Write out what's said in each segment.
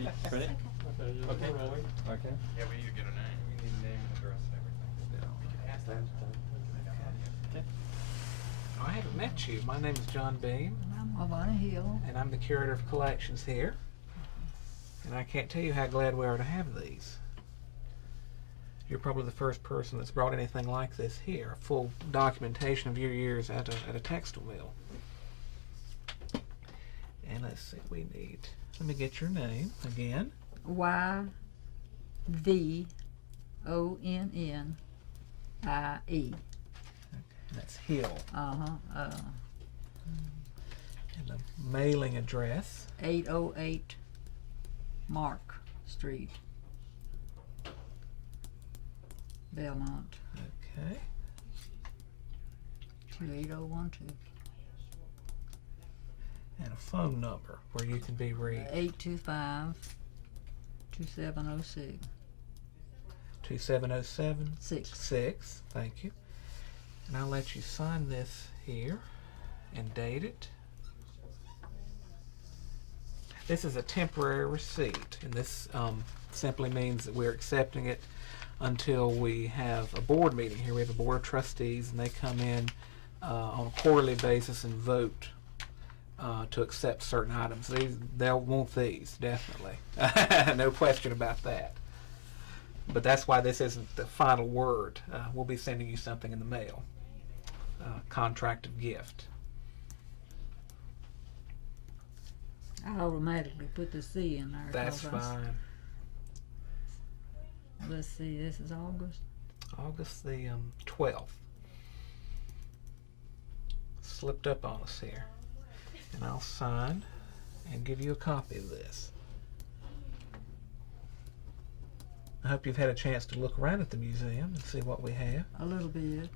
Okay, ready? Okay. Rolling. Okay. Yeah, we need to get a name. We need a name and address and everything. We can ask that. Okay. I haven't met you. My name is John Beam, I'm Yvonnie Hill. and I'm the curator of collections here. And I can't tell you how glad we are to have these. You're probably the first person that's brought anything like this here, a full documentation of your years at a textile mill. And let's see, let me get your name again. YVONNIE. That's Hill. And And the mailing address. 808 Mark Street, Belmont, Okay. 28012. And a phone number where you can be reached. 825-2706. 2707 6. 6. Thank you. And I'll let you sign this here and date it. This is a temporary receipt, and this simply means that we're accepting it until we have a board meeting here. We have a board of trustees, and they come in on a quarterly basis and vote to accept certain items. They'll want these, definitely. No question about that. But that's why this isn't the final word. We'll be sending you something in the mail. Contract of gift. I automatically put the C in there. That's 'cause fine. Let's see, this is August. August the 12th. Slipped up on us here. And I'll sign and give you a copy of this. I hope you've had a chance to look around at the museum and see what we have. A little bit.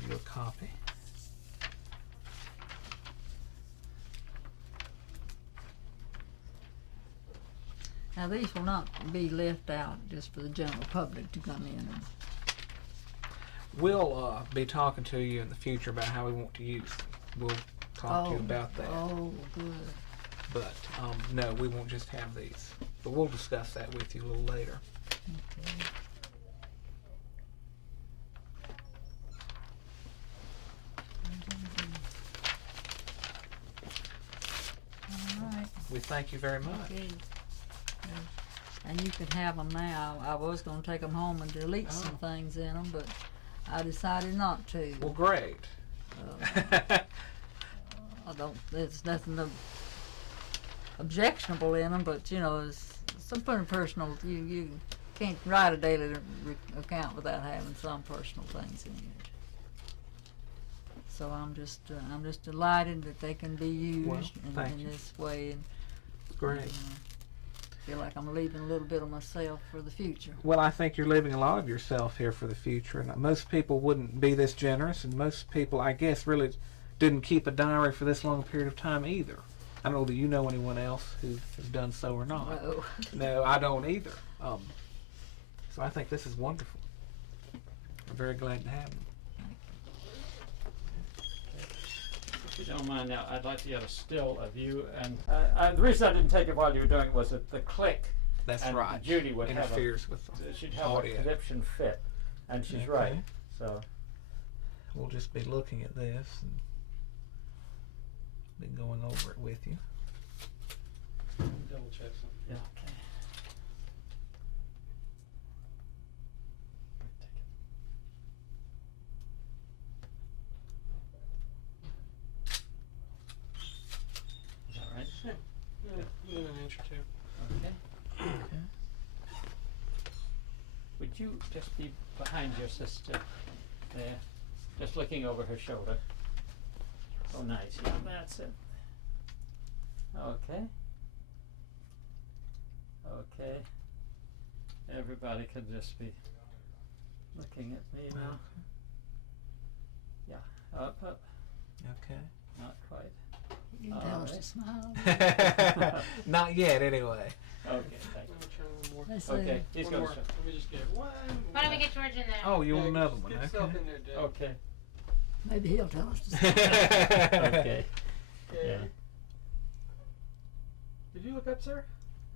Give you a copy. Now these will not be left out just for the general public to come in and We'll be talking to you in the future about how we want to use them. We'll talk to you about that. Oh, good. But no, we won't just have these. But we'll discuss that with you a little later. Okay. All right. We thank you very much. Okay. And you can have them now. I was going to take them home and delete some things in them, but I decided not to. Well, great. I don't. There's nothing objectionable in them, but you know, it's something personal. You can't write a daily account without having some personal things in it. So I'm just delighted that they can be used in this way, and Great. feel like I'm leaving a little bit of myself for the future. Well, I think you're leaving a lot of yourself here for the future, and most people wouldn't be this generous, and most people, I guess, really didn't keep a diary for this long a period of time either. I don't know that you know anyone else who has done so or not. No. No, I don't either. So I think this is wonderful. I'm very glad to have them. If you don't mind now, I'd like to get a still of you. And the reason I didn't take it while you were doing it was that the click. That's and right. Judy would interferes with she'd have audio. a conniption fit, and she's Okay. right. So We'll just be looking at this and be going over it with you. double check something. Yeah. Okay. Is that right? Yeah, an inch or two. Okay. Okay. Would you just be behind your sister there, just looking over her shoulder? Oh, nice. Yeah, that's it. Okay. Okay. Everybody can just be looking at me now. Yeah. Up, up. Okay. Not quite. You can tell us to smile. Not yet, anyway. Okay, thank you. Let me try one more. Let's Okay, see. he's One going more. to. Let me just get one. Why don't we get George in there? Oh, you want Yeah, another just one? Get yourself Okay. in there, Dave. Okay. Maybe he'll tell us to stop. Okay. Okay. Yeah. Did you look up, sir?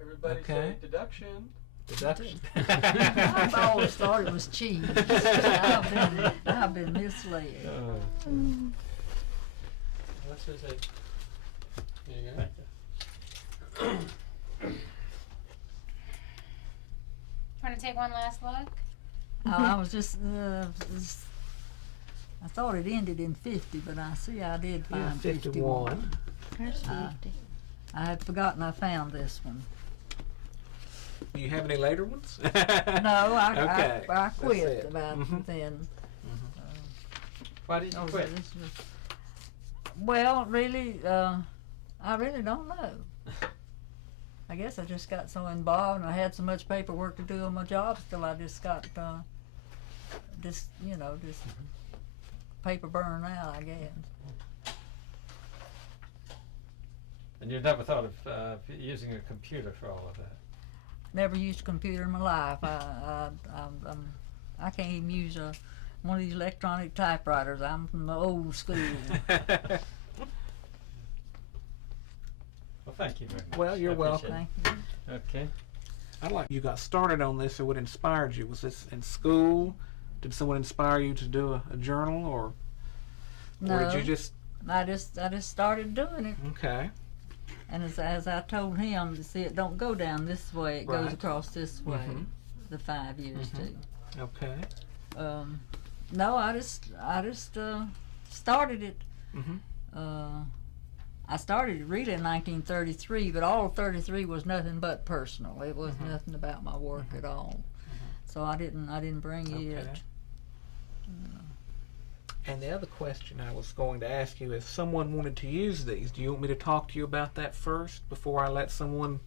Everybody Okay. say deduction. Deduction. I've always thought it was cheese. I've been misled. What's his age? There you go. Thank you. Want to take one last look? I was just, I thought it ended in 50, but I see I did Yeah, find 51. There's Uh, 50. I had forgotten I found this one. Do you have any later ones? No, I Okay, I that's quit it. about Mhm. then. Why did you Oh, quit? this was- Well, really, I really don't know. I guess I just got so involved, and I had so much paperwork to do on my job till I just got, just paper burned out, I guess. And you never thought of using a computer for all of that? Never used a computer in my life. I can't even use one of these electronic typewriters. I'm from the old school. Well, thank you very much. Well, you're I appreciate welcome. Thank you. it. Okay. I'd like you got started on this, or what inspired you? Was this in school? Did someone inspire you to do a journal, or No, did you just I just started doing it, okay? and as I told him, to see it don't go down this way, it goes Right. across this way. Mhm. The 5 years Mhm. too. Okay. No, I just started it. Mhm. I started really in 1933, but all of 33 was nothing but personal. It was Mhm. nothing about my work at all. So I didn't bring it. Okay. And the other question I was going to ask you, if someone wanted to use these, do you want me to talk to you about that first before I let someone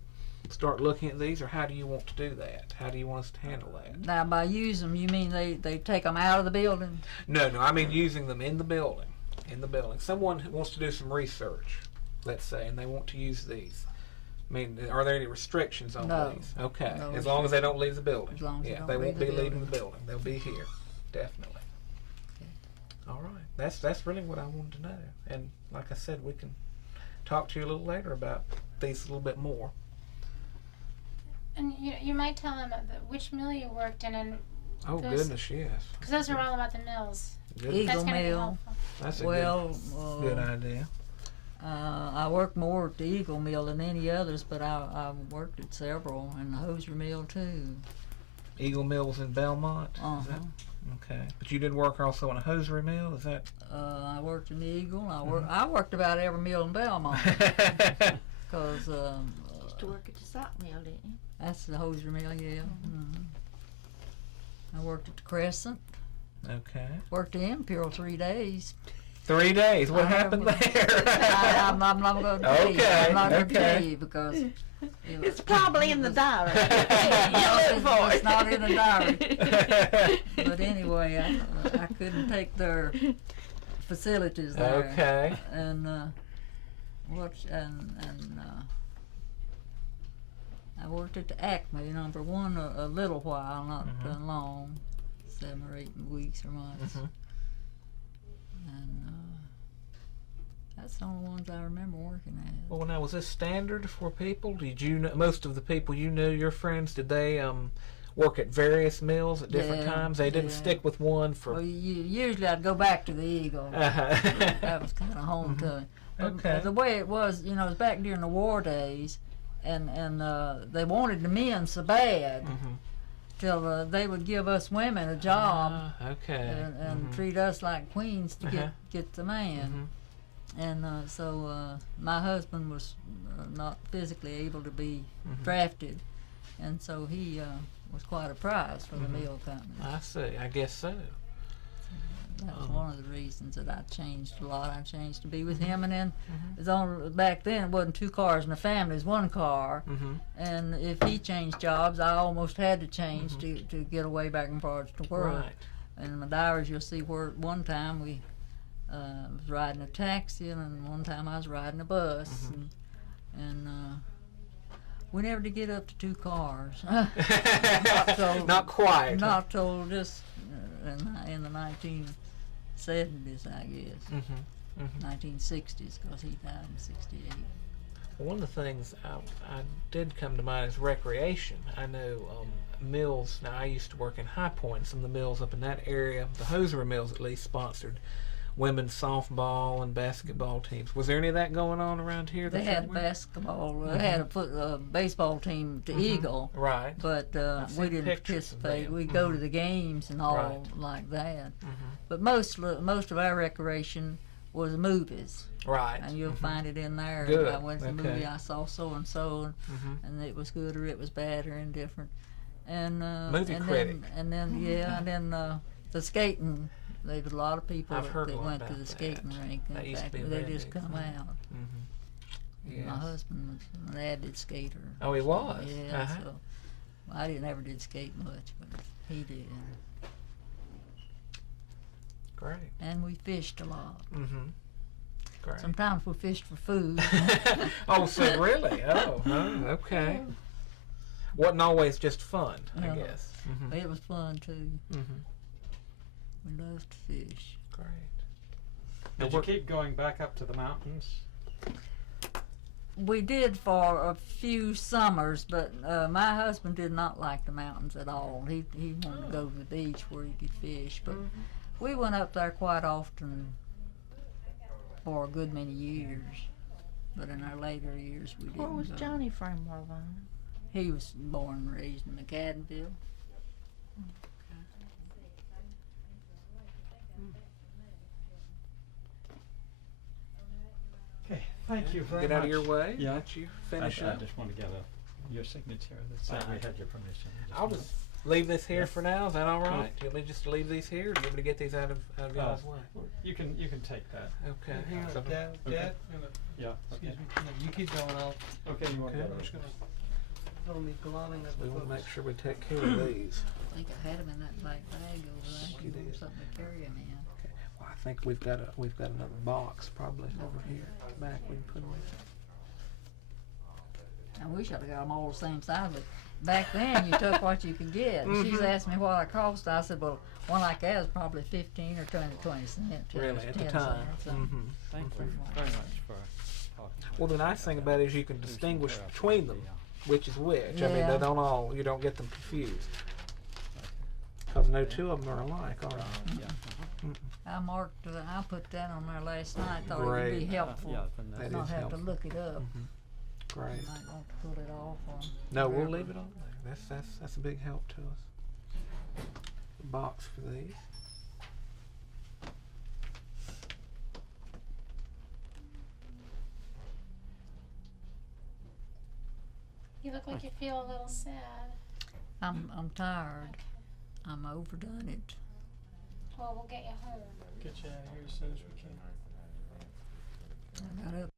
start looking at these, or how do you want to do that? How do you want us to handle that? Now, by use them, you mean they take them out of the building? No, I mean using them in the building. In the building. Someone who wants to do some research, let's say, and they want to use these. I mean, are there any restrictions on No. these? Okay. No as long as they don't leave the building. As long as they Yeah, don't they leave won't the be leaving building. the building. They'll be here, definitely. Okay. All right. That's really what I wanted to know. And like I said, we can talk to you a little later about these a little bit more. And you might tell them which mill you worked in, and Oh Those- goodness, yes. because those are all about the mills. Good. Eagle That's going to be Mill. helpful. That's a Well, good idea. I worked more at the Eagle Mill than any others, but I worked at several, and the Hosiery Mill too. Eagle Mill was in Belmont. Is Uh-huh. that, okay. But you did work also in a hosiery mill. Is that? I worked in the Eagle. I worked about every mill in Belmont because Used to work at the sock mill, didn't you? that's the Hosiery Mill, yeah. I worked at the Crescent. Okay. Worked the Imperial 3 days. 3 days. What I happened remember. there? I'm not going to tell you. Okay, I'm not going to okay. tell you because It's probably in the diary. It's not in the diary. But anyway, I couldn't take their facilities there. Okay. And I worked at the Acme number one a little while, not long, 7 or 8 weeks or months. Mhm. And that's the only ones I remember working at. Well, now was this standard for people? Did you know most of the people you knew, your friends, did they work at various mills at different Yeah, times? They didn't yeah. stick with one for. Well, usually I'd go back to the Eagle. That was kind of home to me. But Okay. the way it was, it was back during the war days, and they wanted the men so bad Mhm. till they would give us women a job Ah, okay. and Mhm. treat us like queens to Uh-huh. get the man. Mhm. And so my husband was not physically able to be Mhm. drafted, and so he was quite a prize for the Mhm. mill company. I see. I guess so. That was Oh. one of the reasons that I changed a lot. I changed to be with him, and then Mhm. it was only, back then it wasn't 2 cars in the family; it was 1 car. Mhm. And if he changed jobs, I almost had to change to get away back and forth to work. Right. And in my diaries, you'll see where one time we was riding a taxi, and one time I was riding a bus, Mhm. and we never did get up to 2 cars. Not quite. Not till just in the 1970s, I guess. Mm-hmm. Mm-hmm. 1960s, because he died in '68. One of the things I did come to mind is recreation. I know mills. Now, I used to work in High Point. Some of the mills up in that area, the Hosery mills at least, sponsored women's softball and basketball teams. Was there any of that going on around here? They that you're had aware? basketball. They had a baseball team, the Eagle, Right. but I've we seen didn't pictures of participate. them. We go to the games and all Right. like that. Mm-hmm. But most of our recreation was movies, Right. and you'll find it in there. Good. I went to the Okay. movie, I saw so and so, Mm-hmm. and it was good or it was bad or indifferent. And Movie and critic. then the skating. There was a lot of people I've heard a that lot went to about the that. skating rink. That In used to fact, be a they very just big come thing. out. Mm-hmm. Yes. My husband was an avid skater. Oh, he was? Yeah, Uh-huh. so I never did skate much, but he did. Great. And we fished a lot. Mm-hmm. Great. Sometimes we fished for food. Oh, so really? Oh, okay. Wasn't always just fun, I No. guess. Mm-hmm. It was fun too. Mm-hmm. We loved to fish. Great. Did you keep going back up to the mountains? We did for a few summers, but my husband did not like the mountains at all. He wanted to go to the beach where he could fish, but we went up there quite often for a good many years. But in our later years, we didn't Where was go. Johnny from, Yvonnie? He was born and raised in McAdenville. Okay, thank you very Get much. out of your way. Yeah. Let you finish I up. just want to get your signature that said we had your permission. I'll just leave this here Yeah. for now. Is that all right? Do you want me just to leave these here? Or do you want me to get these out of y'all's way? You can take that. Okay. Hang on, So- Dad, Okay. Dad, Yeah. excuse me, you keep going, Okay, you want Okay. to I'm go? just gonna throw me glowing at We the want to make folks. sure we take care of these. I think I had him in that black bag over there. You You want did. something to carry him in. Okay. Well, I think we've got another box probably over here back. We can put them in. I wish I'd have got them all the same size, but back then you took what you could get. And she's asked me what it cost. I said, well, one like that is probably 15 or 20 cents. Really, at the 10 time. cents, Mm-hmm. Thank you very much for talking. Well, the nice thing about it is you can distinguish between them, which is which. I mean, Yeah. they don't all. You don't get them confused. Because no two of them are alike, are they? Yeah. I put that on there last night. Thought it would be Great. helpful. Yeah, then That that's Not is have helpful. to look it up. Great. You might want to pull it off. Or No, we'll whatever. leave it on there. That's a big help to us. A box for these. You look like you feel a little sad. I'm tired. I'm overdone it. Well, we'll get you home. Get you out of here as soon as we can. I got up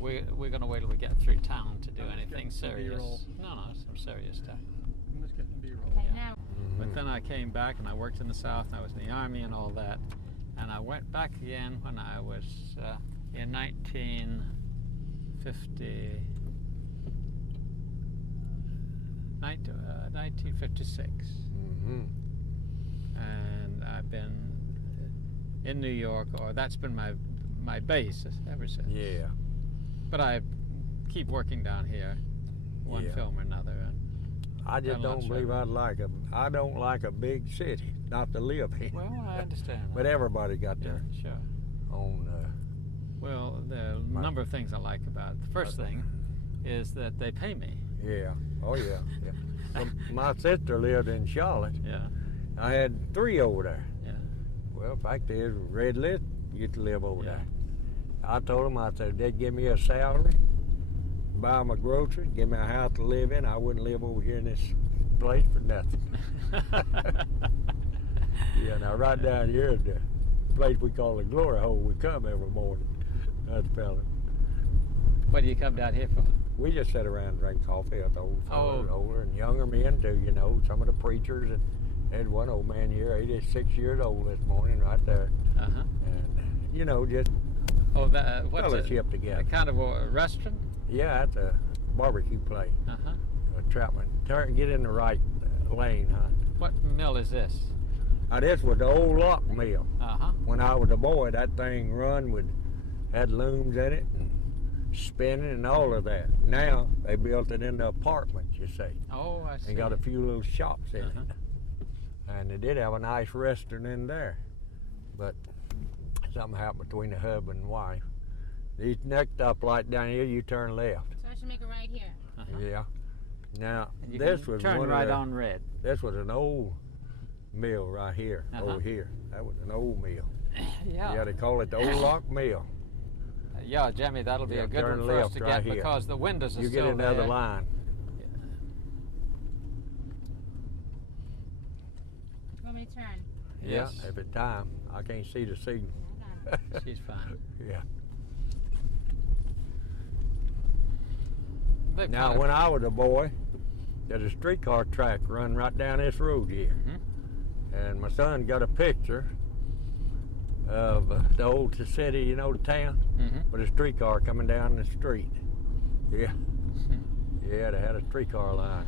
we're going to wait till we get through town to do I'm just anything getting some serious. B-roll. No, some serious stuff. I'm just getting B-roll. Okay, Yeah. now But then I came back and I worked in the South and I was in the Army and all that. And I went back again when I was in 1956. Mm-hmm. And I've been in New York, or that's been my base ever since. Yeah. But I keep working down here, one Yeah. film or another. And I just Done lots don't believe of- I don't like a big city, not to live in. well, I understand. But that. everybody got Yeah, their sure. own. Well, there are a My- number of things I like about it. The first thing is that they pay me. Yeah. Oh yeah. Yeah. Well, my sister lived in Charlotte. Yeah, I had 3 over there. yeah. Well, fact is, red list, you get to live over Yeah. there. I told them, I said, if they'd give me a salary, buy my groceries, give me a house to live in, I wouldn't live over here in this place for nothing. Yeah, now right down here is the place we call the glory hole. We come every morning. That's fella. What do you come down here for? We just sit around and drink coffee with old fellas, Oh. older and younger men too, you know, some of the preachers. And had one old man here, 86 years old this morning, right there. Uh-huh. And, you know, just Oh, that what's it? fellowship together. A kind of a restaurant? Yeah, that's a barbecue place, Uh-huh. a Troutman. Get in the right lane, huh? What mill is this? Now, this was the old lock mill. Uh-huh. When I was a boy, that thing had looms in it and spinning and all of that. Now, they built it into apartments, you see. Oh, I see. And got a few little shops in Uh-huh. it. And they did have a nice restaurant in there. But something happened between the husband and wife. These next stoplight down here, you turn left. so I should make it right here. Uh-huh. Yeah. Now, And you this can was turn one right of the, on red. This was an old mill right here, Uh-huh. over here. That was an old mill. Yeah. Yeah, they call it the old lock mill. Yeah, Jimmy, that'll be Yeah, a good turn one for us left to right get here. because the windows are You still get another there. line. You want me to turn? Yes. Yeah, if it's time. I can't see the signal. Hold on. She's fine. Yeah. They've Now, kind of- when I was a boy, there's a streetcar track run right down this road here. Mhm. And my son got a picture of the old city, you know, the town, Mhm. with a streetcar coming down the street. Yeah. Yeah, they had a streetcar line.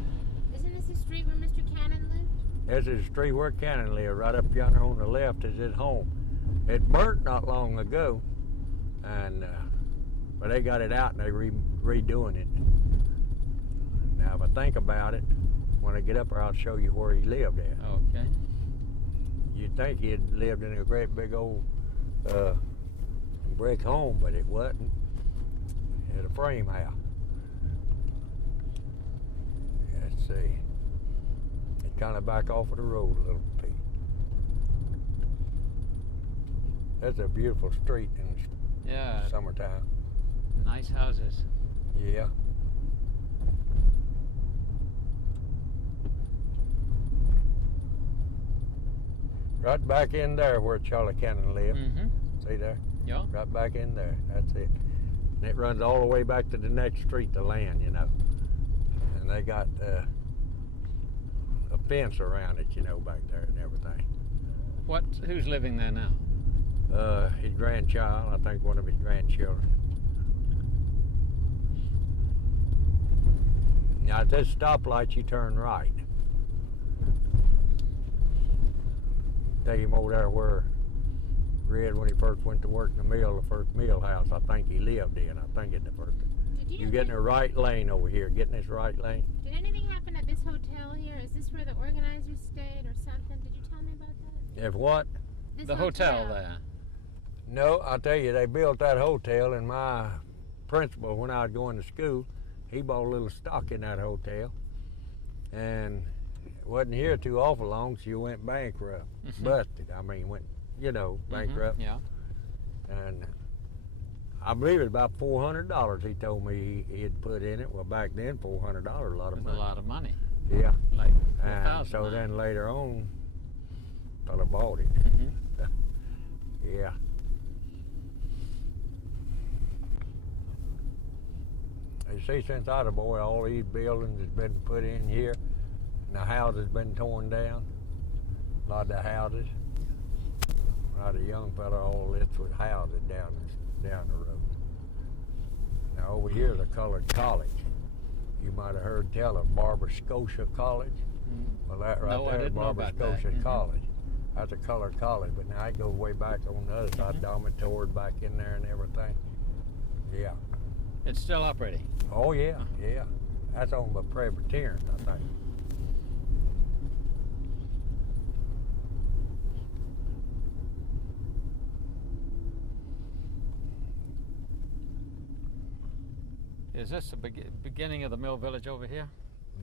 Isn't this the street where Mr. Cannon lived? This is the street where Cannon lived. Right up yonder on the left is his home. It burnt not long ago, and but they got it out and they redoing it. Now, if I think about it, when I get up there, I'll show you where he lived at. Okay. You'd think he had lived in a great big old brick home, but it wasn't. It had a frame house. Let's see. It kind of back off of the road a little bit. That's a beautiful street in the Yeah. summertime. Nice houses. Yeah. Right back in there where Charlie Cannon lived. Mm-hmm. See there? Yeah. Right back in there. That's it. And it runs all the way back to the next street, the land, you know. And they got a fence around it, you know, back there and everything. Who's living there now? His grandchild, I think one of his grandchildren. Now at this stoplight, you turn right. Take him over there where Red, when he first went to work in the mill, the first mill house, I think he lived in. I think it's the first. Did You get in the right lane over here. Get in this right lane. Did anything happen at this hotel here? Is this where the organizers stayed or something? Did you tell me about that? If what? This The hotel there. No, I'll tell you, they built that hotel, and my principal, when I was going to school, he bought a little stock in that hotel, and wasn't here too awful long, so you went bankrupt. Busted. I mean, went, you know, bankrupt. Yeah. And I believe it's about $400 he told me he had put in it. Well, back then, $400, a lot of That's money. a lot of money. Yeah. Like And 4,000 so now. then later on, fella bought it. Mhm. Yeah. You see, since I was a boy, all these buildings has been put in here, and the houses been torn down. A lot of the houses. When I was a young fella, all this was houses down the road. Now over here is a colored college. You might have heard tell of Barber Scotia College. Well, that right No, I there is didn't know Barber about that. Scotia College. That's a colored college, but now it goes way back on the other side, dormitories back in there and everything. Yeah. It's still operating. Oh yeah, yeah. That's owned by Presbyterian, I think. Is this the beginning of the mill village over here?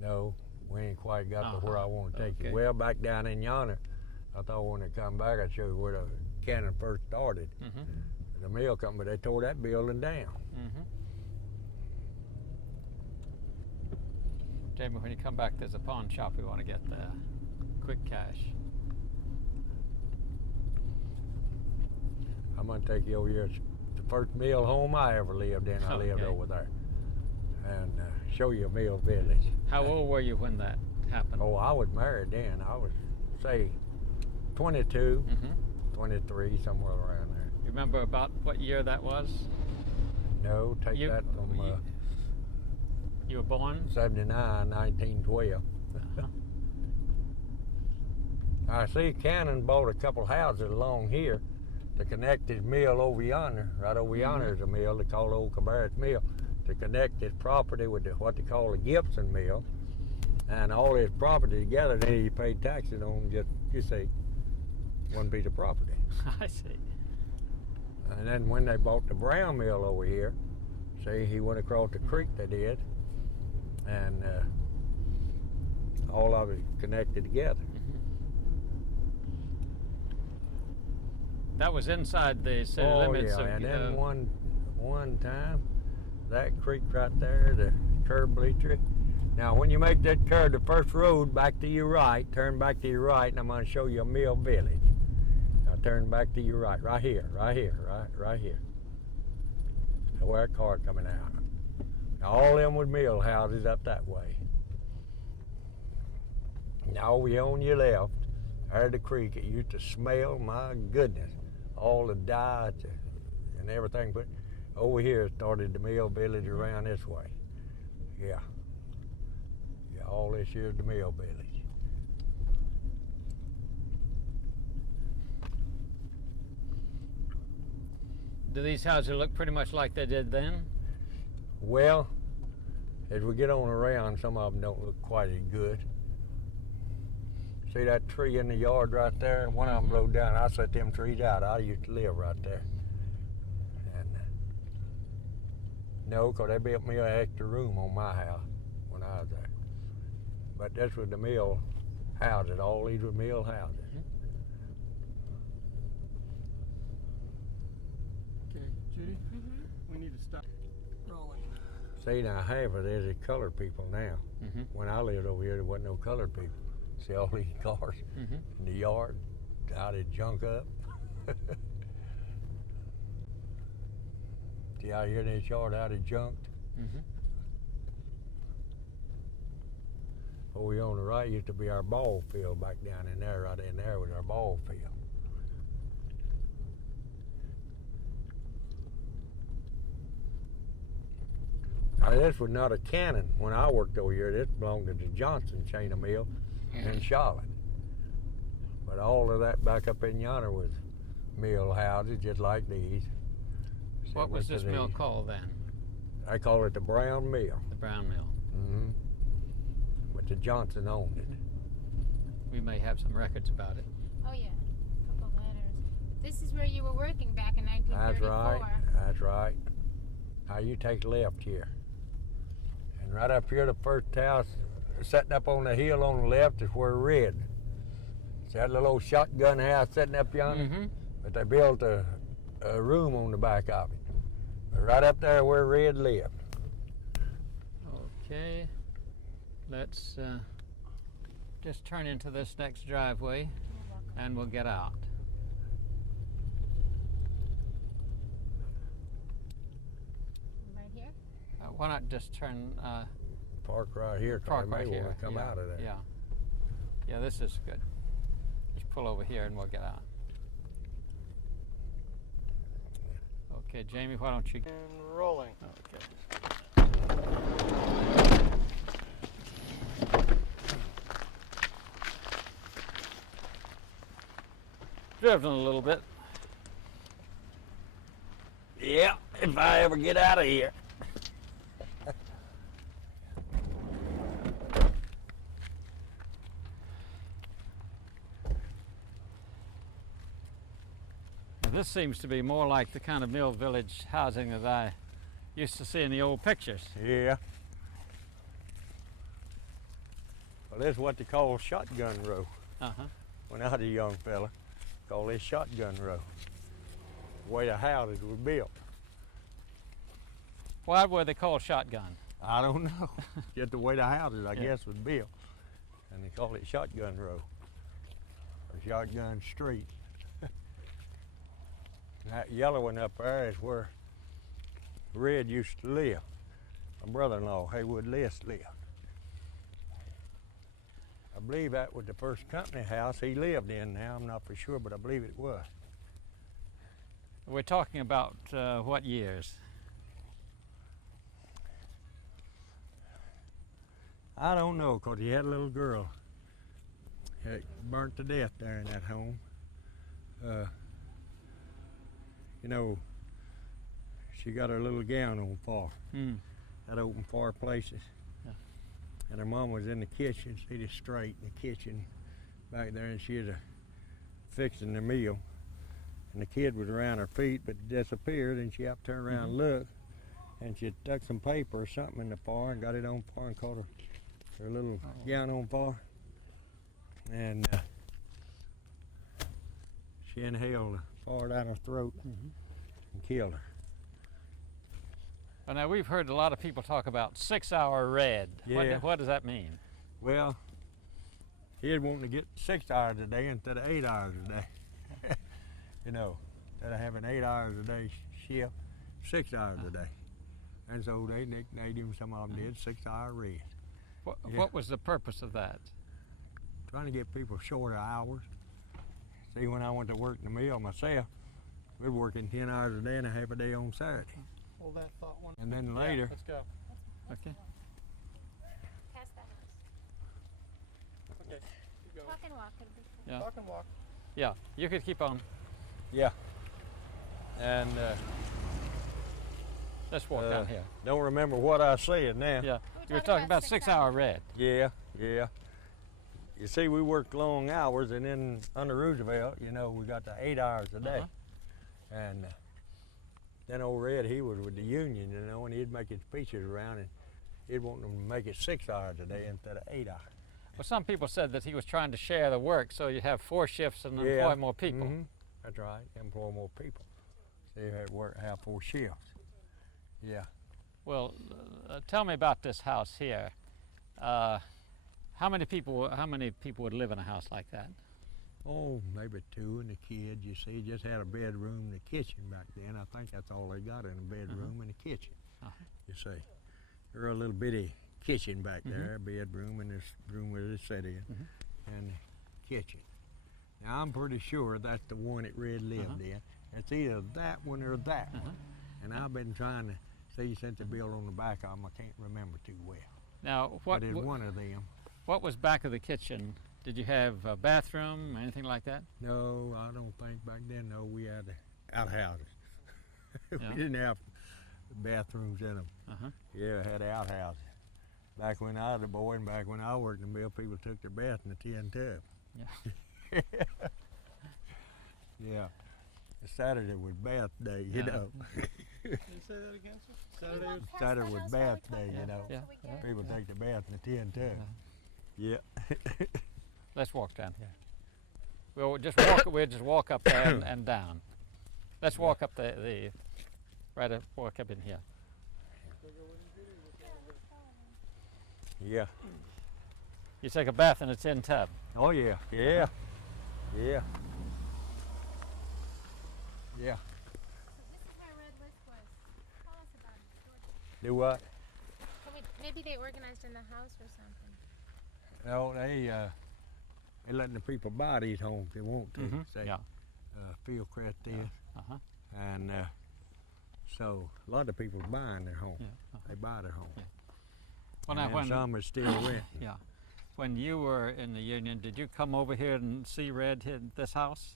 No, we ain't quite got to where I want to take Okay. you. Well, back down in yonder, I thought when they come back, I'd show you where the cannon first started. Mm-hmm. The mill company, they tore that building down. Mm-hmm. Jamie, when you come back, there's a pawn shop we want to get there. Quick cash. I'm gonna take you over here. It's the first mill home I ever lived in. I lived Okay. over there, and show you a mill village. How old were you when that happened? Oh, I was married then. I was, say, 22, Mm-hmm. 23, somewhere around there. You remember about what year that was? No, take You- that from You were born? 79, 1912. Uh-huh. I see Cannon bought a couple houses along here to connect his mill over yonder. Right over yonder is a mill they call Old Cabarrus Mill, to connect his property with what they call the Gibson Mill, and all his property together. Then he paid taxes on just, you see, one piece of property. I see. And then when they bought the Brown Mill over here, see, he went across the creek, they did, and all of it connected together. That was inside the city limits yeah, of and then one time, that creek right there, the curb bleacher. Now, when you make that curve, the first road back to your right, turn back to your right, and I'm going to show you a mill village. Now, turn back to your right, right here, right here. Where that car coming out. Now, all them was mill houses up that way. Now, over here on your left, there's the creek. It used to smell, my goodness, all the dye and everything. But over here started the mill village around this way. Yeah. Yeah, all this here's the mill village. Do these houses look pretty much like they did then? Well, as we get on around, some of them don't look quite as good. See that tree in the yard right there? One of them blew down. I set them trees out. I used to live right there. And no, 'cause they built me an extra room on my house when I was there. But this was the mill houses. All these were mill houses. Okay, Judy, we need to stop rolling. See, now half of this is colored people now. Mm-hmm. When I lived over here, there wasn't no colored people. See all these cars Mm-hmm. in the yard, out of junk up. See out here in this yard, out of junked. Mm-hmm. Over here on the right used to be our ball field back down in there. Right in there was our ball field. Now, this was not a cannon when I worked over here. This belonged to the Johnson chain of mill in Charlotte. But all of that back up in yonder was mill houses just like these. What was Similar this to mill these. called then? I call it the Brown Mill. The Brown Mill. Mm-hmm. But the Johnson owned it. We may have some records about it. Oh yeah, a couple of letters. This is where you were working back in That's 1934. right. That's right. Now you take left here. And right up here, the first house sitting up on the hill on the left is where Red. See that little old shotgun house sitting up yonder? Mm-hmm. But they built a room on the back of it. But right up there where Red lived. Okay. Let's just turn into this next driveway and we'll get out. Right here? why not just turn Park right here, 'cause park they may right want here? to come Yeah, out of there. Yeah. Yeah, this is good. Just pull over here and we'll get out. Okay, Jamie, why don't you? And rolling. Okay. Driven a little bit. Yeah, if I ever get out of here. This seems to be more like the kind of Mill Village housing that I used to see in the old pictures. Yeah. Well, this is what they call shotgun row. Uh-huh. When I was a young fella, called this shotgun row. The way the houses were built. Why were they called shotgun? I don't know. Just the way the houses, I guess, was built. And they call it shotgun row. Or shotgun street. That yellow one up there is where Red used to live. My brother-in-law, Haywood List, lived. I believe that was the first company house he lived in now. I'm not for sure, but I believe it was. We're talking about what years? I don't know, 'cause he had a little girl that burnt to death there in that home. You know, she got her little gown on fire. That open fireplaces. Yeah. And her mom was in the kitchen, seated straight in the kitchen back there, and she was fixing the meal. And the kid was around her feet, but disappeared, and she had to turn around and look. And she stuck some paper or something in the fire and got it on fire and caught her little gown on fire. And she inhaled the fire down her throat and killed her. Well, now we've heard a lot of people talk about 6-hour red. Yeah. What does that mean? Well, he'd wanting to get 6 hours a day instead of 8 hours a day. You know, instead of having 8 hours a day shift, 6 hours a day. And so they nicknamed him, some of them did, 6-hour red. What was the purpose of that? Trying to get people shorter hours. See, when I went to work in the mill myself, we were working 10 hours a day and a half a day on Saturday. Hold that thought one. And then later, Let's go. Okay. Pass that house. Okay. Keep going. Walk and walk. It'll be fun. Yeah. Walk and walk. Yeah, you could keep on. yeah. And Let's walk down here. don't remember what I said now. Yeah. We're You were talking about 6-hour 6 hours. red. Yeah, yeah. You see, we worked long hours, and then under Roosevelt, you know, we got to 8 hours a day. And then old Red, he was with the union, you know, and he'd make his speeches around, and he'd want them to make it 6 hours a day instead of 8 hours. Well, some people said that he was trying to share the work so you'd have 4 shifts and employ more people. Mhm. That's right, employ more people. So you have 4 shifts. Yeah. Well, tell me about this house here. How many people would live in a house like that? Oh, maybe 2 and the kids, you see, just had a bedroom and a kitchen back then. I think that's all they got in a bedroom and a kitchen, you see. There was a little bitty kitchen back there, a bedroom and this room where they sat in, and the kitchen. Now, I'm pretty sure that's the one that Red lived in. It's either that one or that one. And I've been trying to see since the built on the back of them, I can't remember too well. Now, But it's one of them. what was back of the kitchen? Did you have a bathroom, anything like that? No, I don't think back then, no, we had outhouses. Yeah. We didn't have bathrooms in them. Yeah, had outhouses. Back when I was a boy and back when I worked in the mill, people took their bath in the tin tub. Yeah. Yeah. Saturday was bath day, you know. Can you say that again, sir? Saturday was Saturday was bath day, you know. Yeah. People take their bath in the tin tub. Yeah. Let's walk down here. We'll just walk. We'll just walk up there and down. Let's walk up walk up in here. Yeah. You take a bath in a tin tub. Oh yeah. Yeah. Yeah. Yeah. So this is where Red List was. Tell us about it. Do what? Maybe they organized in the house or something. Oh, they letting the people buy these homes they want to. Say, Yeah. Fieldcrest is, Uh-huh. and so a lot of people buying their home. Yeah. They buy their home. Yeah. Well, And now when some are still renting. yeah, when you were in the union, did you come over here and see Red in this house?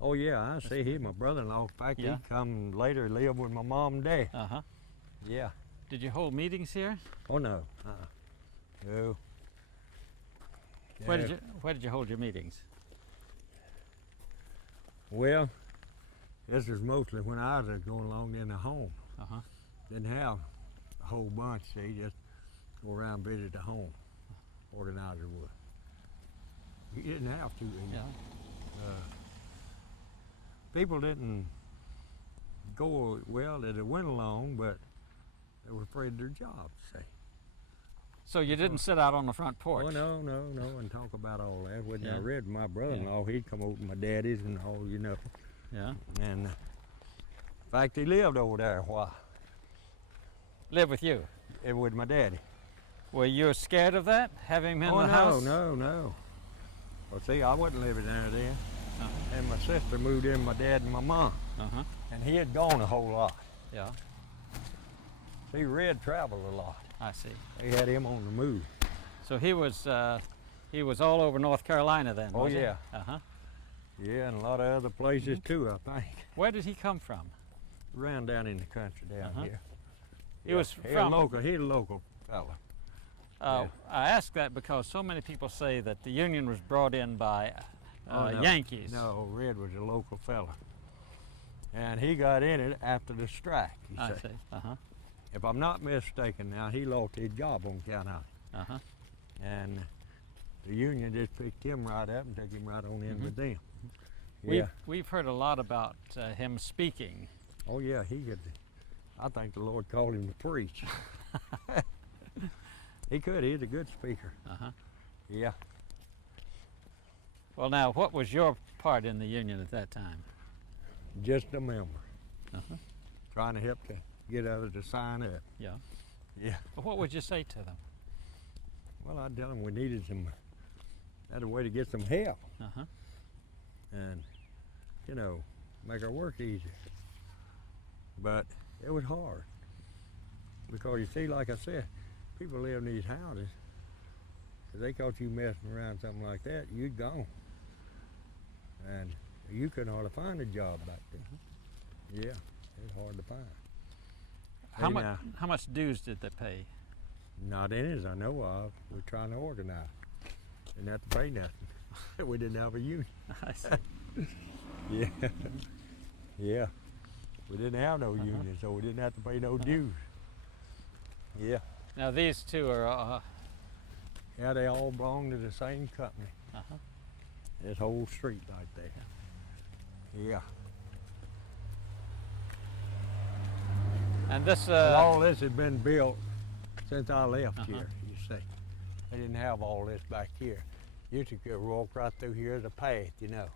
Oh yeah, I see him, my brother-in-law. In fact, Yeah. he come later, live with my mom and dad. Uh-huh. Yeah. Did you hold meetings here? Oh no. No. Where Yeah. did you hold your meetings? Well, this was mostly when I was going along in the home. Uh-huh. Didn't have a whole bunch, see, just go around and visit the home. Organizer would. You didn't have to. Yeah. People didn't go well that it went along, but they were afraid of their jobs, say. So you didn't sit out on the front porch? Oh, no, and talk about all that. When Yeah. I read my brother-in-law, he'd come over to my daddy's and all, you know. Yeah. And in fact, he lived over there a while Live with you? with my daddy. Were you scared of that, having him in Oh, the house? no. Well, see, I wasn't living there then. Uh-huh. And my sister moved in, my dad and my mom. Uh-huh. And he had gone a whole lot. Yeah, See, Red traveled a lot. I see. They had him on the move. So he was all over North Carolina then, Oh, was he? yeah. Uh-huh. Yeah, and a lot of other places too, I think. Where did he come from? Around down in the country down Uh-huh. here. He was He from... He a local fella. Yeah. I ask that because so many people say that the Union was brought in by Oh, no. Yankees. No, Red was a local fella. And he got in it after the strike, you I say. see. Uh-huh. If I'm not mistaken now, he lost his job on account of it. Uh-huh. And the Union just picked him right up and took him right on in with them. We've heard a lot about him speaking. Oh yeah, he could. I think the Lord called him to preach. He could. He's a good speaker. Uh-huh. Yeah. Well, now, what was your part in the Union at that time? Just a member. Uh-huh. Trying to help to get others to sign up. Yeah. Yeah. Well, what would you say to them? Well, I'd tell them we needed had a way to get some help Uh-huh. and, you know, make our work easier. But it was hard because you see, like I said, people live in these houses. If they caught you messing around something like that, you'd gone. And you couldn't hardly find a job back then. Yeah, it was hard to find. How much dues did they pay? Not any as I know of. We're trying to organize. Didn't have to pay nothing. We didn't have a union. I see. Yeah. Yeah. We didn't have no union, so we didn't have to pay no dues. Yeah. Now, these two are... Yeah, they all belong to the same company. Uh-huh. This whole street like that. Yeah. And this... And all this has been built since I left Uh-huh. here, you see. They didn't have all this back here. You could walk right through here as a path, you know.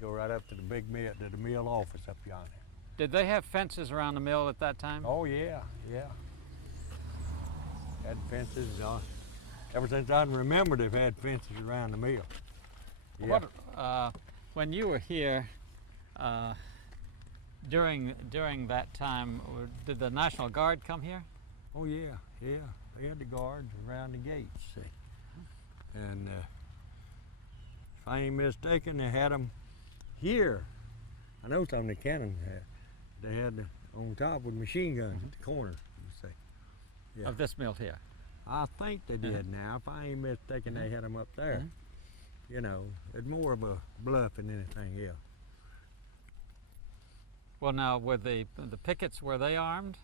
Go right up to the big mill, to the mill office up yonder. Did they have fences around the mill at that time? Oh, yeah. Had fences. Ever since I can remember, they've had fences around the mill. Yeah. What, when you were here, during that time, did the National Guard come here? Oh, yeah. They had the guards around the gates, see. And if I ain't mistaken, they had them here. I know some of the cannon had. They had on top with machine guns at the corner, you see. Yeah. Of this mill here? I think they did now. If I ain't mistaken, they had them up there. You know, it's more of a bluff than anything else. Well, now, were the pickets, were they armed?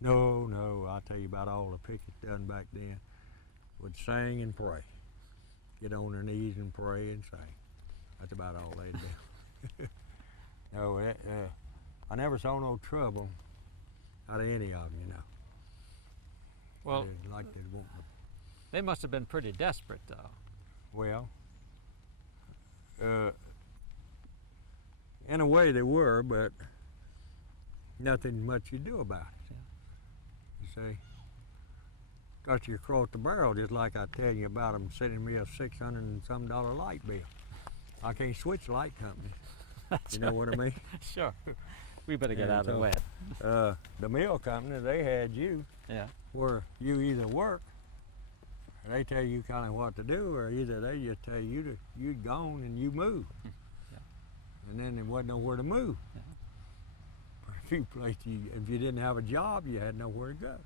No, I'll tell you about all the pickets done back then. Would sing and pray. Get on their knees and pray and sing. That's about all they'd do. No, I never saw no trouble out of any of them, you know. Well, Like they want to. they must have been pretty desperate, though. Well, in a way they were, but nothing much you do about it. You see, got you across the barrel, just like I tell you about them sending me a $600 and some light bill. I can't switch light companies. You know what I mean? Sure. We better get And out of the so, way. The mill company, they had you Yeah. where you either work, and they tell you kind of what to do, or either they just tell you you'd gone and you moved. Yeah. And then there wasn't nowhere to move. Yeah. A few places, if you didn't have a job, you had nowhere to go.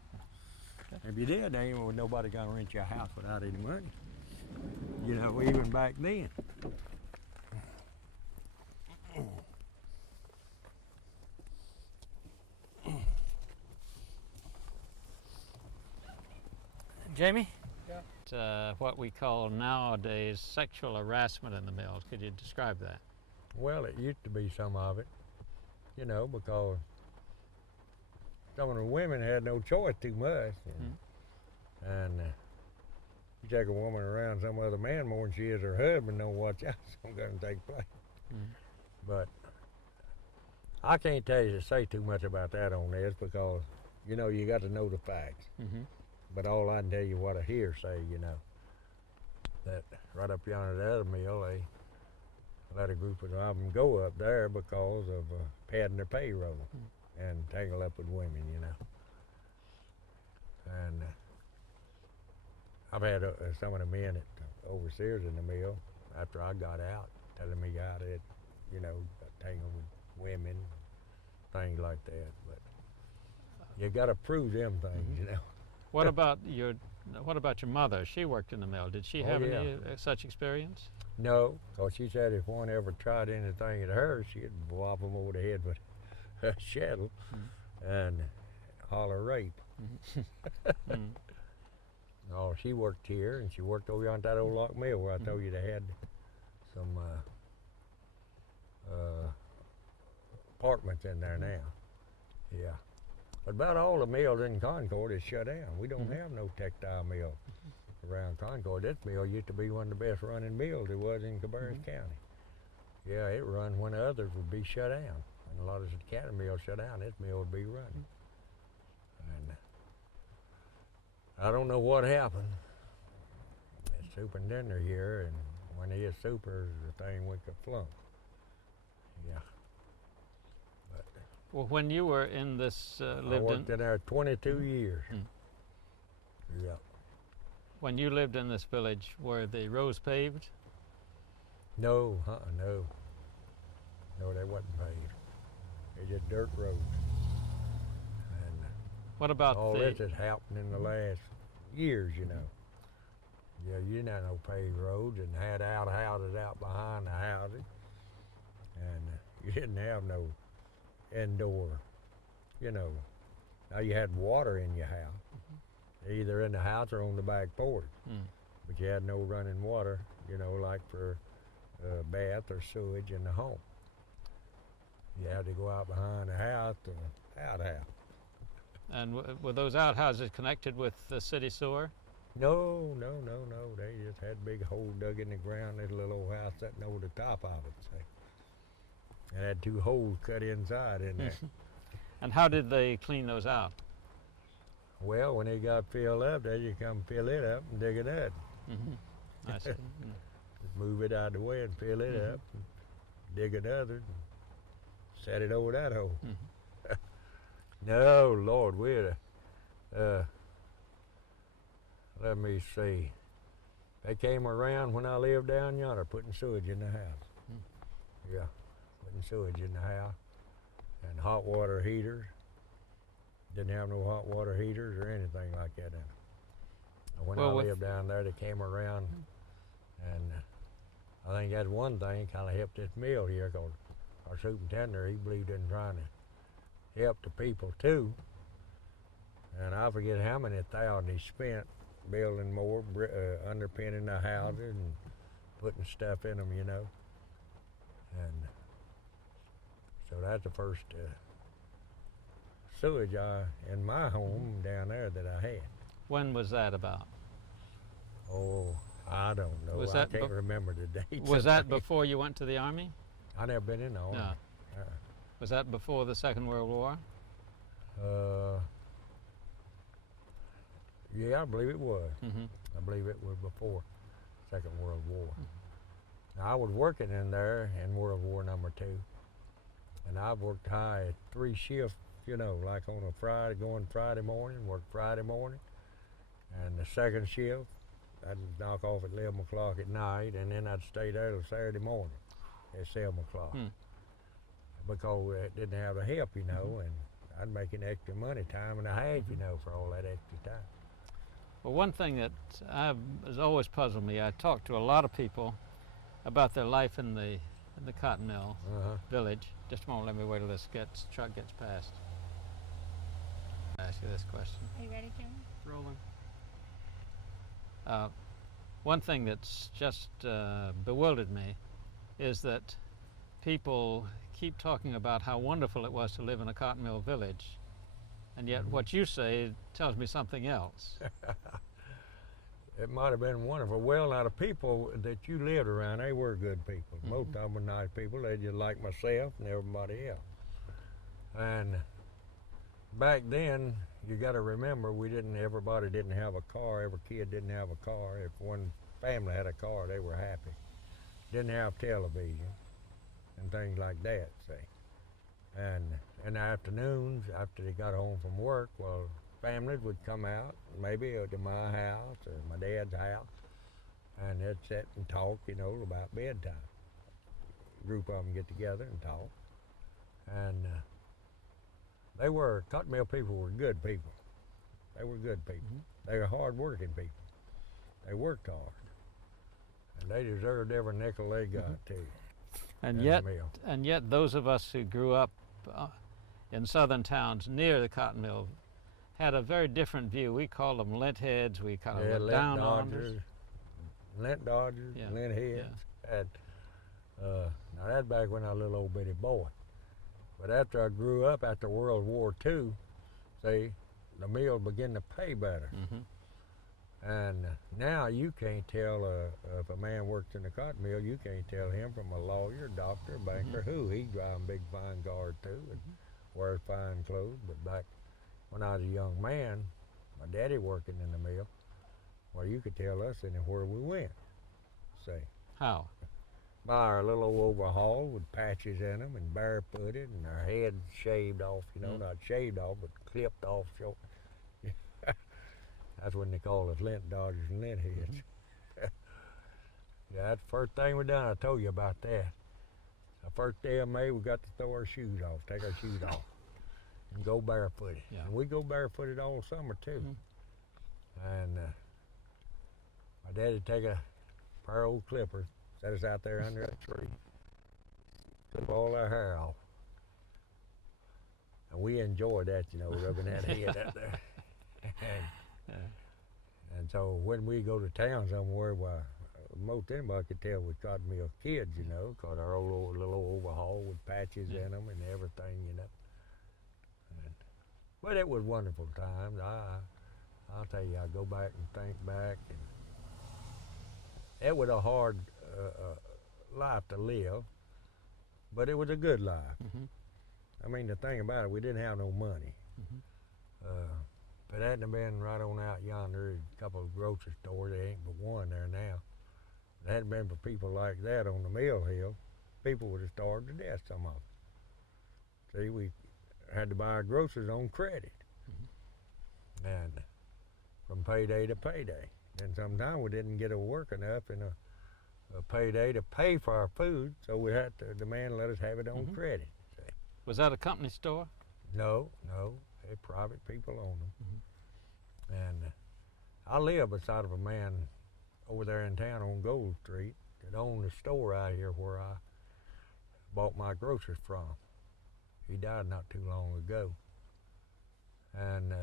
Okay. If you did, there ain't nobody gonna rent your house without any money. You know, even back then. Jamie? Yeah. What we call nowadays sexual harassment in the mills. Could you describe that? Well, it used to be some of it, you know, because some of the women had no choice too much. And you take a woman around some other man more than she is her husband, don't watch out, something's going to take place. But I can't tell you to say too much about that on this because, you know, you got to know the facts. But all I can tell you what I hear say, you know, that right up yonder at the other mill, they let a group of them go up there because of padding their payroll and tangle up with women, you know. And I've had some of the men at overseers in the mill after I got out telling me how they, you know, got tangled with women, things like that. But you got to prove them things, you know. What about your mother? She worked in the mill. Did she have any such experience? No, because she said if one ever tried anything at her, she'd whop them over the head with a shuttle and holler rape. Oh, she worked here, and she worked over on that old log mill where I told you they had some apartments in there now. Yeah. But about all the mills in Concord is shut down. We don't have no textile mill around Concord. This mill used to be one of the best running mills there was in Cabarrus County. Yeah, it run when others would be shut down. And a lot of the county mills shut down, this mill would be running. And I don't know what happened. The superintendent here, and when he is super, the thing went flunk. Yeah. But Well, when you were in this, I lived worked in there 22 years. Yeah. when you lived in this village, were the roads paved? No, no. No, they wasn't paved. They just dirt roads. And What about all the? this has happened in the last years, you know. Yeah, you didn't have no paved roads and had outhouses out behind the houses. And you didn't have no indoor, you know. Now you had water in your house, either in the house or on the back porch. But you had no running water, you know, like for bath or sewage in the home. You had to go out behind the house to outhouse. And were those outhouses connected with the city sewer? No. They just had a big hole dug in the ground. There's a little old house sitting over the top of it, say. And had 2 holes cut inside in there. And how did they clean those out? Well, when it got filled up, then you come fill it up and dig it up. I see. Just move it out of the way and fill it up, and dig another, and set it over that hole. No, Lord, we're let me see. They came around when I lived down yonder, putting sewage in the house. Yeah, putting sewage in the house. And hot water heaters. Didn't have no hot water heaters or anything like that in it. When I lived down there, they came around, and I think that's one thing kind of helped this mill here, because our superintendent, he believed in trying to help the people too. And I forget how many thousand he spent building more, underpinning the houses and putting stuff in them, you know. And so that's the first sewage in my home down there that I had. When was that about? Oh, I don't know. I can't remember the date. Was that before you went to the Army? I never been in the Army. No. Was that before the Second World War? Yeah, I believe it was. Mm-hmm. I believe it was before Second World War. Now, I was working in there in World War #2, and I worked high at 3 shifts, you know, like on a Friday, going Friday morning, work Friday morning, and the second shift, I'd knock off at 11 o'clock at night, and then I'd stay there till Saturday morning at 7 o'clock. Because it didn't have the help, you know, and I'd make an extra money, time and a half, you know, for all that extra time. Well, one thing that has always puzzled me, I talked to a lot of people about their life in the cotton mill village. Just a moment, let me wait till this truck gets past. I'll ask you this question. Are you ready, Cameron? Rolling. One thing that's just bewildered me is that people keep talking about how wonderful it was to live in a cotton mill village, and yet what you say tells me something else. It might have been wonderful. Well, now the people that you lived around, they were good people. Most of them were nice people. They just like myself and everybody else. And back then, you got to remember, everybody didn't have a car. Every kid didn't have a car. If one family had a car, they were happy. Didn't have television and things like that, see. And in the afternoons, after they got home from work, well, families would come out, maybe to my house or my dad's house, and they'd sit and talk, you know, about bedtime. A group of them get together and talk. And cotton mill people were good people. They were good people. They were hard-working people. They worked hard. And they deserved every nickel they got, too. And in the mill. yet those of us who grew up in southern towns near the cotton mill had a very different view. We called them lint heads. We kind of looked down on them. Lint dodgers, Yeah, lint heads. Now that's back when I was a little old bitty boy. But after I grew up, after World War II, see, the mill began to pay better. And now you can't tell if a man works in the cotton mill, you can't tell him from a lawyer, doctor, banker, who. He driving big fine cars too and wears fine clothes. But back when I was a young man, my daddy working in the mill, well, you could tell us anywhere we went. See, How? by our little old overhaul with patches in them and barefooted and our heads shaved off, you know, not shaved off, but clipped off short. That's when they call us lint dodgers and lint heads. Yeah, that's the first thing we done. I told you about that. The first day of May, we got to throw our shoes off, take our shoes off, and go barefooted. Yeah. And we go barefooted all summer too. And my daddy'd take a pair of old clippers, set us out there under a tree, clip all our hair off. And we enjoyed that, you know, rubbing that head out there. And so when we go to town somewhere, well, most anybody could tell we cotton mill kids, you know, cause our little overhaul with patches in them and everything, you know. But it was wonderful times. I'll tell you, I go back and think back, and it was a hard life to live, but it was a good life. I mean, the thing about it, we didn't have no money. If it hadn't been right on out yonder, a couple of grocery stores, there ain't but one there now. If it hadn't been for people like that on the mill hill, people would have starved to death, some of them. See, we had to buy our groceries on credit. And from payday to payday. And sometimes we didn't get to work enough in a payday to pay for our food, so we had to, the man let us have it on credit. See? Was that a company store? No, they're private people own them. And I live beside of a man over there in town on Gold Street that owned a store out here where I bought my groceries from. He died not too long ago. And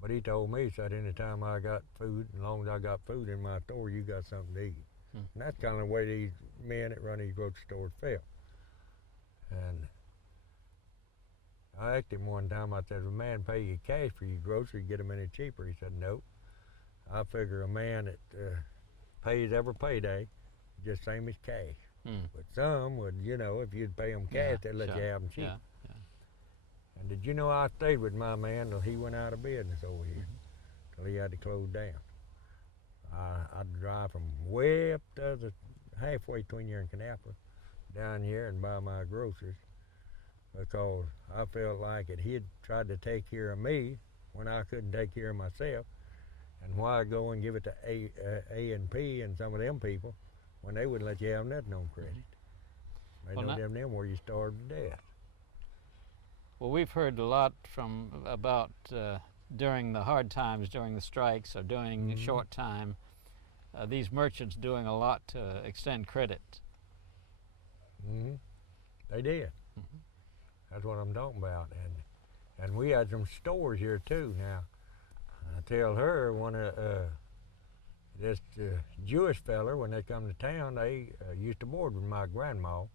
but he told me, he said, anytime I got food, as long as I got food in my store, you got something to eat. And that's kind of the way these men that run these grocery stores felt. And I asked him one time, I said, if a man pay you cash for your groceries, get them any cheaper? He said, nope. I figure a man that pays every payday, just same as cash. But some would, you know, if you'd pay them cash, they'd let you have them cheap. And did you know I stayed with my man till he went out of business over here? till he had to close down. I'd drive from way up to the halfway between here and Kannapolis down here and buy my groceries because I felt like it. He'd tried to take care of me when I couldn't take care of myself. And why go and give it to A&P and some of them people when they wouldn't let you have nothing on credit? They Well, know not- them where you starve to death. Well, we've heard a lot about during the hard times, during the strikes, or during short time, these merchants doing a lot to extend credit. They did. That's what I'm talking about. And we had some stores here too. Now, I tell her one of this Jewish feller, when they come to town, they used to board with my grandma,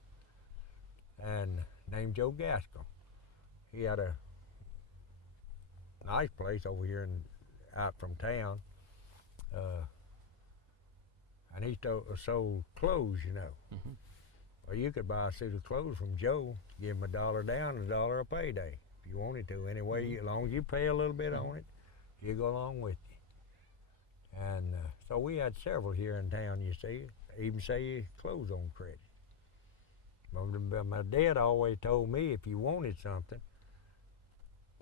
and named Joe Gaskell. He had a nice place over here out from town, and he sold clothes, you know. Well, you could buy a suit of clothes from Joe, give him $1 down and $1 a payday if you wanted to. Anyway, as long as you pay a little bit on it, he'll go along with you. And so we had several here in town, you see, even say clothes on credit. But my dad always told me if you wanted something,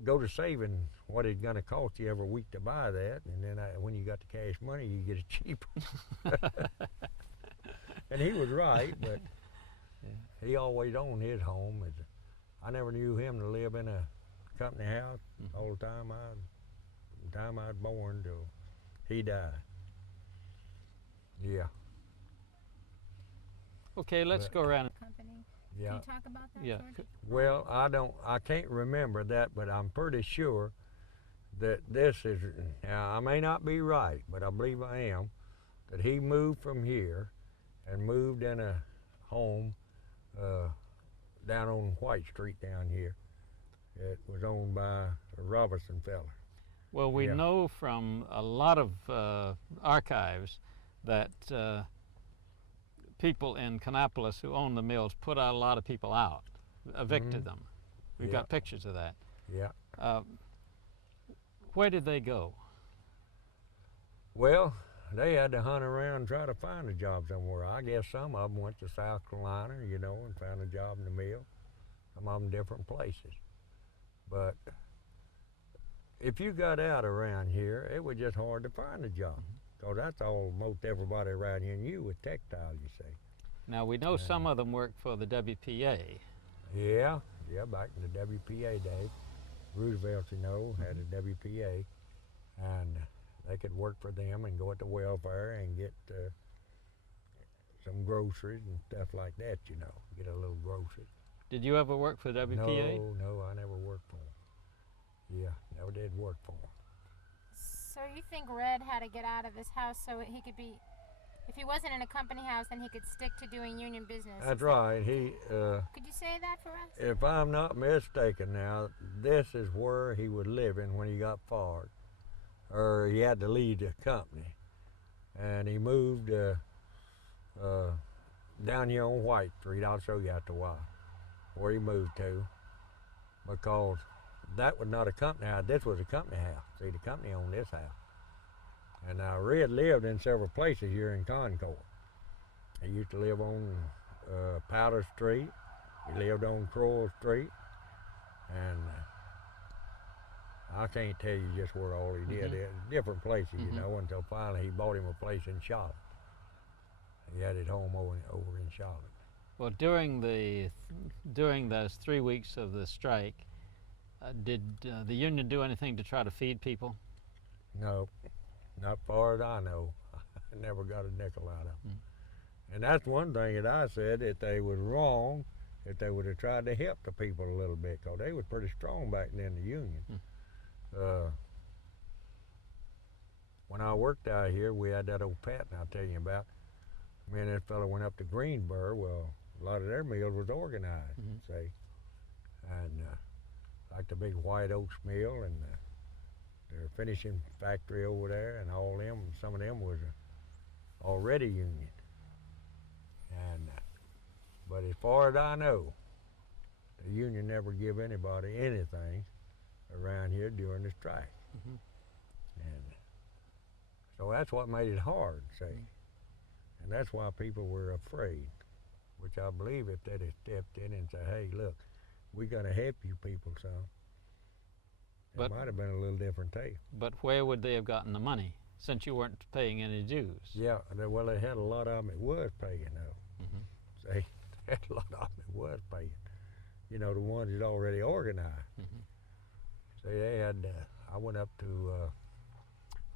go to saving what it's going to cost you every week to buy that, and then when you got the cash money, you get it cheaper. And he was right, but he always owned his home. I never knew him to live in a company house all the time I was born till he died. Yeah. Okay, let's go around. Company. Yeah. Can you talk about that, Yeah. George? Well, I can't remember that, but I'm pretty sure that this is, now I may not be right, but I believe I am, that he moved from here and moved in a home down on White Street down here. It was owned by a Robertson fella. Well, we Yeah. know from a lot of archives that people in Kannapolis who owned the mills put a lot of people out, evicted them. We've Yeah. got pictures of that. Yeah. Where did they go? Well, they had to hunt around and try to find a job somewhere. I guess some of them went to South Carolina, you know, and found a job in the mill. Some of them different places. But if you got out around here, it was just hard to find a job. Because that's all most everybody around here knew was textile, you see. Now, we know some of them worked for the WPA. Yeah, back in the WPA days. Roosevelt, you know, had a WPA, and they could work for them and go at the welfare and get some groceries and stuff like that, you know, get a little grocery. Did you ever work for WPA? No, I never worked for them. Yeah, never did work for them. So you think Red had to get out of his house so he could be, if he wasn't in a company house, then he could stick to doing union business? That's right. Could you say that for us? If I'm not mistaken now, this is where he was living when he got fired, or he had to leave the company. And he moved down here on White Street. I'll show you after a while where he moved to, because that was not a company house. This was a company house. See, the company owned this house. And now Red lived in several places here in Concord. He used to live on Powder Street. He lived on Crowell Street. And I can't tell you just where all he did. Different places, you know, until finally he bought him a place in Charlotte. He had his home over in Charlotte. Well, during those 3 weeks of the strike, did the union do anything to try to feed people? No, not far as I know. I never got a nickel out of them. And that's one thing that I said, that they was wrong if they would have tried to help the people a little bit, because they was pretty strong back then, the union. When I worked out here, we had that old patent I'll tell you about. Me and that fellow went up to Greensboro. Well, a lot of their mills was organized, see. And like the big White Oaks mill and their finishing factory over there, and all them, some of them was already union. And but as far as I know, the union never give anybody anything around here during the strike. And So that's what made it hard, see. And that's why people were afraid, which I believe if they'd have stepped in and said, hey, look, we're going to help you people some, But- it might have been a little different tale. But where would they have gotten the money since you weren't paying any dues? Yeah, well, they had a lot of them that was paying, though. Mhm. See, they had a lot of them that was paying. You know, the ones that already organized. Mhm. See, they had, I went up to,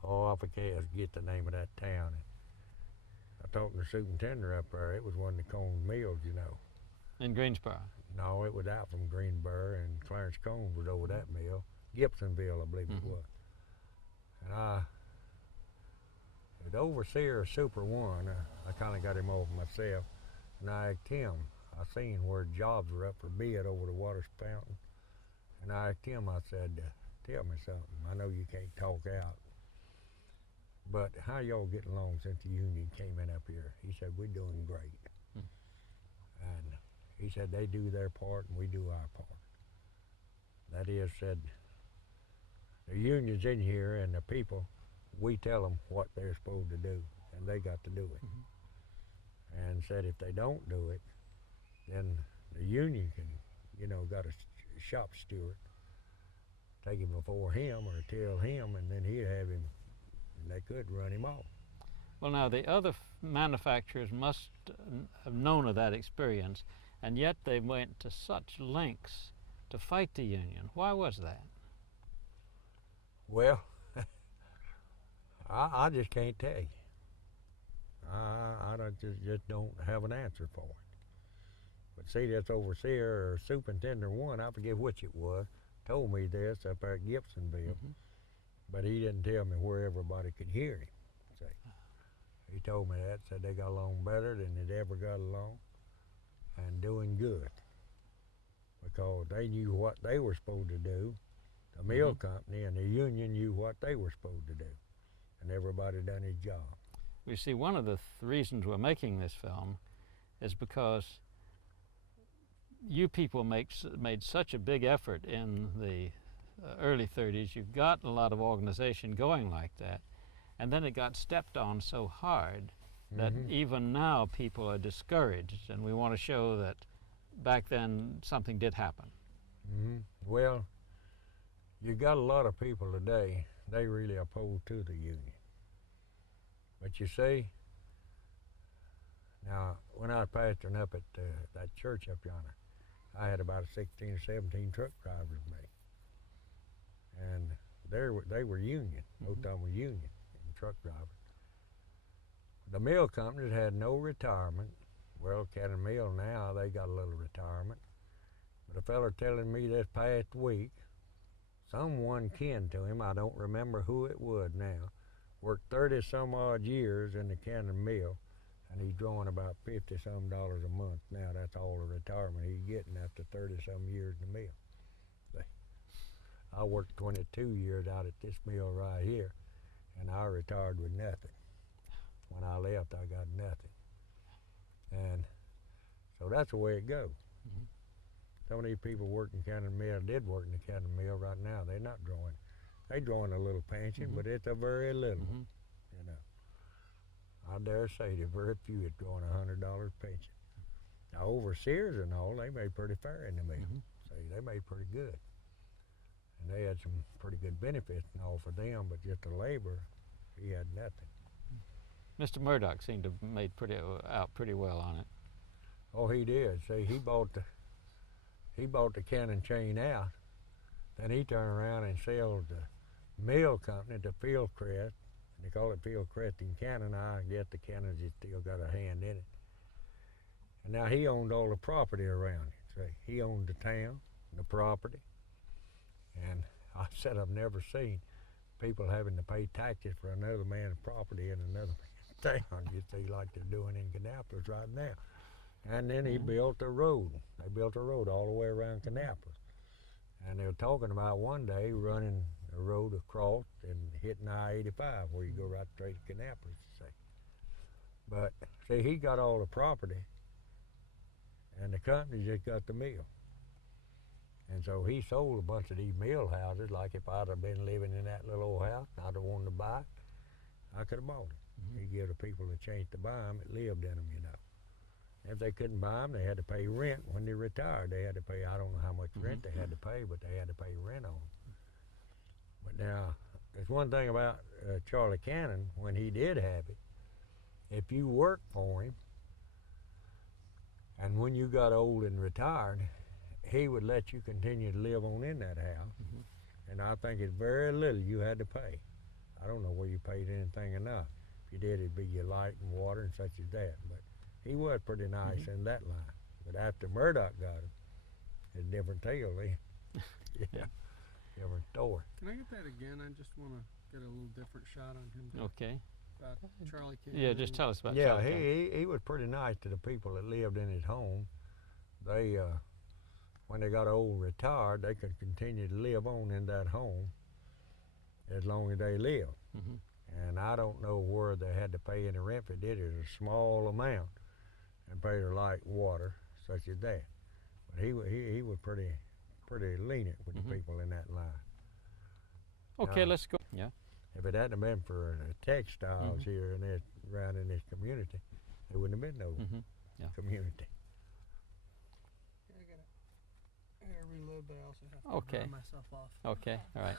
I forget the name of that town. I talked to the superintendent up there. It was one of the Cone mills, you know. In Greensboro. No, it was out from Greensboro, and Clarence Cone was over that mill. Gibsonville, I believe it Mhm. was. And the overseer of Super One, I kind of got him over myself, and I asked him, I seen where jobs were up for bid over the water fountain, and I asked him, I said, tell me something. I know you can't talk out, but how y'all getting along since the union came in up here? He said, we're doing great. And he said, they do their part and we do our part. That is, said, the union's in here and the people, we tell them what they're supposed to do, and they got to do it. And said if they don't do it, then the union can, you know, got a shop steward, take him before him or tell him, and then he'd have him, and they could run him off. Well, now the other manufacturers must have known of that experience, and yet they went to such lengths to fight the union. Why was that? Well, I just can't tell you. I just don't have an answer for it. But see, this overseer or superintendent one, I forget which it was, told me this up there at Gibsonville, but he didn't tell me where everybody could hear him. See, he told me that, said they got along better than they'd ever got along, and doing good, because they knew what they were supposed to do. The mill company and the union knew what they were supposed to do, and everybody done his job. You see, one of the reasons we're making this film is because you people made such a big effort in the early 30s. You've got a lot of organization going like that, and then it got stepped on so hard that even now people are discouraged, and we want to show that back then something did happen. Well, you got a lot of people today, they really opposed to the union. But you see, now when I was pastoring up at that church up yonder, I had about 16 or 17 truck drivers with me. And they were union, most of them were union, truck drivers. The mill companies had no retirement. Well, Cannon Mill now, they got a little retirement. But a feller telling me this past week, someone kin to him, I don't remember who it was now, worked 30 some odd years in the Cannon Mill, and he's drawing about $50 some a month now. That's all the retirement he's getting after 30 some years in the mill. I worked 22 years out at this mill right here, and I retired with nothing. When I left, I got nothing. And so that's the way it goes. Some of these people working Cannon Mill did work in the Cannon Mill right now. They're not drawing. They drawing a little pension, but it's a very little, you know. I dare say there's very few that's drawing $100 pension. Now overseers and all, they made pretty fair in the mill. See, they made pretty good. And they had some pretty good benefits and all for them, but just the labor, he had nothing. Mr. Murdoch seemed to have made out pretty well on it. Oh, he did. See, he bought the Cannon chain out. Then he turned around and sold the mill company to Fieldcrest. They call it Fieldcrest in Cannon. I guess the Cannons has still got a hand in it. And now he owned all the property around it. See, he owned the town, the property. And I said I've never seen people having to pay taxes for another man's property in another man's town, you see, like they're doing in Kannapolis right now. And then he built a road. They built a road all the way around Kannapolis. And they were talking about one day running a road across and hitting I-85 where you go right straight to Kannapolis, you see. But see, he got all the property and the company just got the mill. And so he sold a bunch of these mill houses. Like if I'd have been living in that little old house, I'd have wanted to buy it. I could have bought it. He give the people a chance to buy them that lived in them, you know. If they couldn't buy them, they had to pay rent. When they retired, they had to pay, I don't know how much rent they had to pay, but they had to pay rent on them. But now, there's one thing about Charlie Cannon, when he did have it, if you worked for him, and when you got old and retired, he would let you continue to live on in that house. And I think it's very little you had to pay. I don't know where you paid anything enough. If you did, it'd be your light and water and such as that. But he was pretty nice in that line. But after Murdoch got him, it's a different tale then. Yeah. Different story. Can I get that again? I just want to get a little different shot on him. Okay. About Charlie Cannon. Yeah, just tell us about Yeah, Charlie Cannon. he was pretty nice to the people that lived in his home. They, when they got old and retired, they could continue to live on in that home as long as they lived. And I don't know where they had to pay any rent. If they did, it was a small amount, and pay their light, water, such as that. But he was pretty lenient with the people in that line. Okay, Now, let's go. Yeah. if it hadn't been for textiles here and there around in this community, there wouldn't have been no Yeah. community. I gotta reload, but I also have to Okay. dry myself off. Okay, all right.